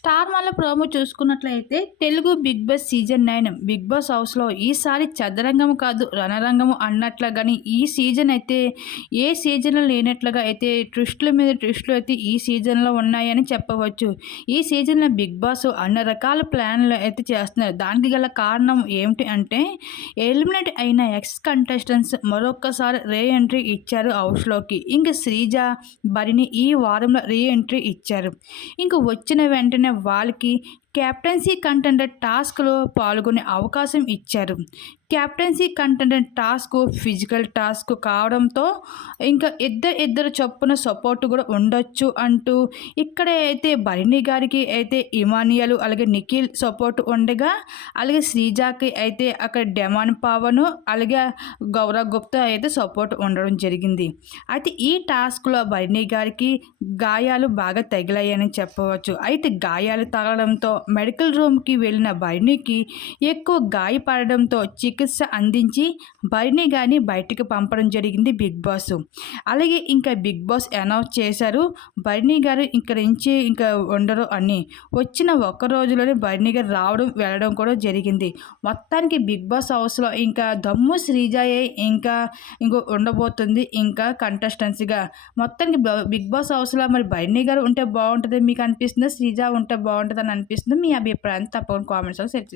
Star మల్ల promo చూసుకున్నట్లయితే Telugu Bigg Boss season nine Bigg Boss హౌస్లో ఈసారి చదరంగము కాదు రణరంగము అన్నట్లుగాని ఈ సీజన్ అయితే ఏ సీజన్లో లేనట్లుగా అయితే ట్విస్టుల మీద ట్విస్టులు అయితే ఈ సీజన్లో ఉన్నాయని చెప్పవచ్చు. ఈ సీజన్లో బిగ్ బాస్ అన్ని రకాల ప్లాన్లు అయితే చేస్తున్నారు. దానికి గల కారణం ఏమిటి అంటే ఎలిమినేట్ అయిన ఎక్స్ కంటెస్టెంట్స్ మరొకసారి రీ ఎంట్రీ ఇచ్చారు హౌస్లోకి. ఇంక శ్రీజ బరిని ఈ వారంలో రీ ఎంట్రీ ఇచ్చారు. ఇంక వచ్చిన వెంటనే వెంటనే వాళ్ళకి క్యాప్టెన్సీ కంటెండెడ్ టాస్క్లో పాల్గొనే అవకాశం ఇచ్చారు. Captaincy contended task physical task కావడంతో ఇంకా ఇద్దరు ఇద్దరు చొప్పున సపోర్ట్ కూడా ఉండొచ్చు అంటూ ఇక్కడే అయితే భరణి గారికి అయితే ఇమానియలు అలాగే నిఖిల్ సపోర్ట్ ఉండగా అలాగే శ్రీజాకి అయితే అక్కడ డెమాన్ పావను అలాగే గౌరవ్ గుప్తా అయితే సపోర్ట్ ఉండడం జరిగింది. అయితే ఈ టాస్క్లో భరణి గారికి గాయాలు బాగా తగిలాయని చెప్పవచ్చు. అయితే గాయాలు తగలడంతో మెడికల్ రూమ్కి వెళ్ళిన బర్నీకి ఎక్కువ గాయపడడంతో చికిత్స అందించి బర్నీ గారిని బయటికి పంపడం జరిగింది బిగ్ బాస్. అలాగే ఇంకా బిగ్ బాస్ అనౌన్స్ చేశారు బర్నీ గారు ఇక్కడ నుంచి ఇంకా ఉండరు అని. వచ్చిన ఒక్క రోజులోనే బర్నీ గారు రావడం వెళ్ళడం కూడా జరిగింది. మొత్తానికి బిగ్ బాస్ హౌస్లో ఇంకా దమ్ము శ్రీజాయే ఇంకా ఇంకో ఉండబోతుంది ఇంకా కంటెస్టెన్సీగా మొత్తానికి బిగ్ బాస్ హౌస్లో మరి బర్నీ గారు ఉంటే బాగుంటుంది మీకు అనిపిస్తుంది? శ్రీజ ఉంటే బాగుంటుంది అని అనిపిస్తుంది? మీ అభిప్రాయం తప్పకుండా కామెంట్స్లో సెట్